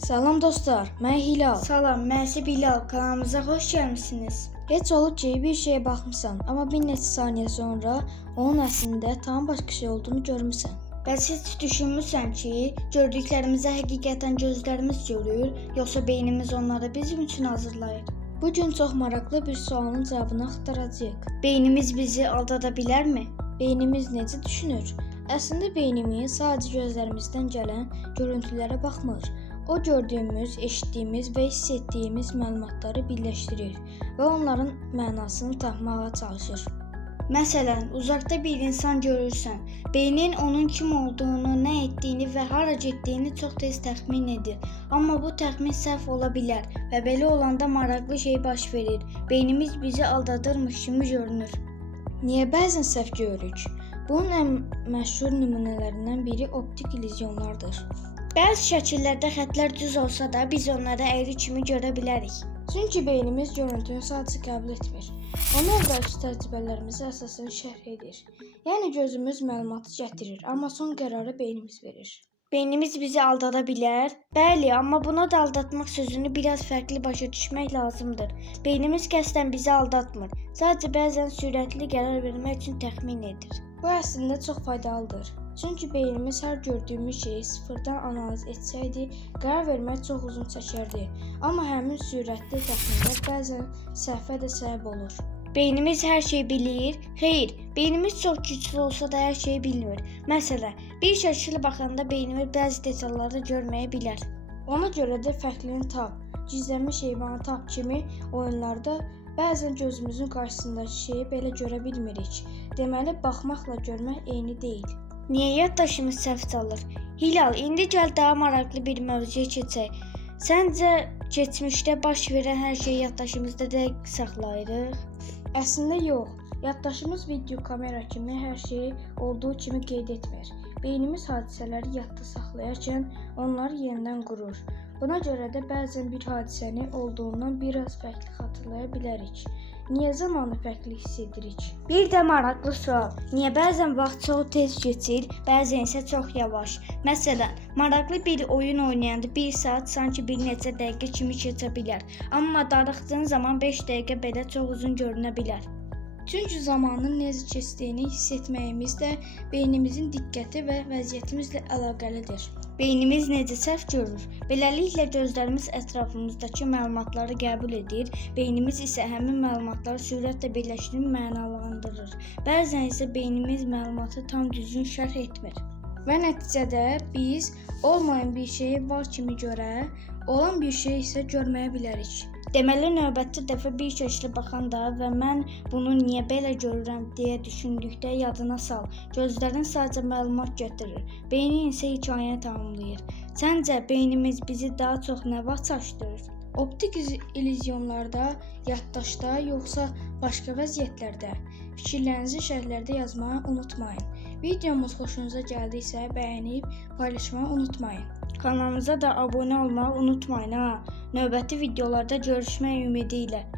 Salam dostlar, mən Hilal. Salam, mən Bilal. Kanalımıza xoş gəlmisiniz. Heç olub ki, bir şeyə baxmısan, amma bir neçə saniyə sonra onun əslində tam başqa şey olduğunu görmüsən. Bəs heç düşünmüsən ki, gördüklərimizə həqiqətən gözlərimiz görür, yoxsa beynimiz onları bizim üçün hazırlayır? Bu gün çox maraqlı bir sualın cavabını axtaracağıq. Beynimiz bizi aldada bilərmi? Beynimiz necə düşünür? Əslində beynimiz sadəcə gözlərimizdən gələn görüntülərə baxmır. O gördüyümüz, eşitdiyimiz və hiss etdiyimiz məlumatları birləşdirir və onların mənasını tapmağa çalışır. Məsələn, uzaqda bir insan görürsən, beynin onun kim olduğunu, nə etdiyini və hara getdiyini çox tez təxmin edir. Amma bu təxmin səhv ola bilər və belə olanda maraqlı şey baş verir. Beynimiz bizi aldadırmış kimi görünür. Niyə bəzən səhv görürük? Bunun ən məşhur nümunələrindən biri optik illüzyonlardır. Bəzi şəkillərdə xəttlər düz olsa da biz onları əyri kimi görə bilərik. Çünki beynimiz görüntünü sadəcə qəbul etmir. Onu əvvəlki təcrübələrimizi əsasən şərh edir. Yəni gözümüz məlumatı gətirir, amma son qərarı beynimiz verir. Beynimiz bizi aldada bilər. Bəli, amma buna da aldatmaq sözünü biraz fərqli başa düşmək lazımdır. Beynimiz qəsdən bizi aldatmır. Sadəcə bəzən sürətli qərar vermək üçün təxmin edir. Bu əslində çox faydalıdır. Çünki beynimiz hər gördüyümüz şeyi sıfırdan analiz etsəydi, qərar vermək çox uzun çəkərdi. Amma həmin sürətli təxminlər bəzən səhvə də səbəb olur. Beynimiz hər şeyi bilir? Xeyr, beynimiz çox güclü olsa da hər şeyi bilmir. Məsələn, bir şəklə baxanda beynimiz bəzi detalları görməyə bilər. Ona görə də fərqlini tap, gizlənmiş heyvanı tap kimi oyunlarda bəzən gözümüzün qarşısındakı şeyi belə görə bilmirik. Deməli, baxmaqla görmək eyni deyil. Niyə yaddaşımız səhv çalır? Hilal, indi gəl daha maraqlı bir mövzuya keçək. Səncə keçmişdə baş verən hər şeyi yaddaşımızda dəqiq saxlayırıq? Əslində yox. Yaddaşımız video kamera kimi hər şeyi olduğu kimi qeyd etmir. Beynimiz hadisələri yadda saxlayarkən onları yenidən qurur. Buna görə də bəzən bir hadisəni olduğundan biraz fərqli xatırlaya bilərik. Niyə zamanı fərqli hiss edirik? Bir də maraqlı sual. Niyə bəzən vaxt çox tez keçir, bəzən isə çox yavaş? Məsələn, maraqlı bir oyun oynayanda 1 saat sanki bir neçə dəqiqə kimi keçə bilər. Amma darıxdığın zaman 5 dəqiqə belə çox uzun görünə bilər. Çünki zamanın necə keçdiyini hiss etməyimiz də beynimizin diqqəti və vəziyyətimizlə əlaqəlidir. Beynimiz necə səhv görür? Beləliklə gözlərimiz ətrafımızdakı məlumatları qəbul edir, beynimiz isə həmin məlumatları sürətlə birləşdirib mənalandırır. Bəzən isə beynimiz məlumatı tam düzgün şərh etmir. Və nəticədə biz olmayan bir şeyi var kimi görə, olan bir şeyi isə görməyə bilərik. Deməli, növbəti dəfə bir şəklə baxanda və mən bunu niyə belə görürəm deyə düşündükdə yadına sal. Gözlərin sadəcə məlumat gətirir, beynin isə hekayəni tamamlayır. Səncə beynimiz bizi daha çox nə vaxt çaşdırır? Optik illüzyonlarda, yaddaşda, yoxsa başqa vəziyyətlərdə? Fikirlərinizi şərhlərdə yazmağı unutmayın. Videomuz xoşunuza gəldiysə bəyənib paylaşmağı unutmayın. Kanalımıza da abunə olmağı unutmayın ha. Növbəti videolarda görüşmək ümidi ilə.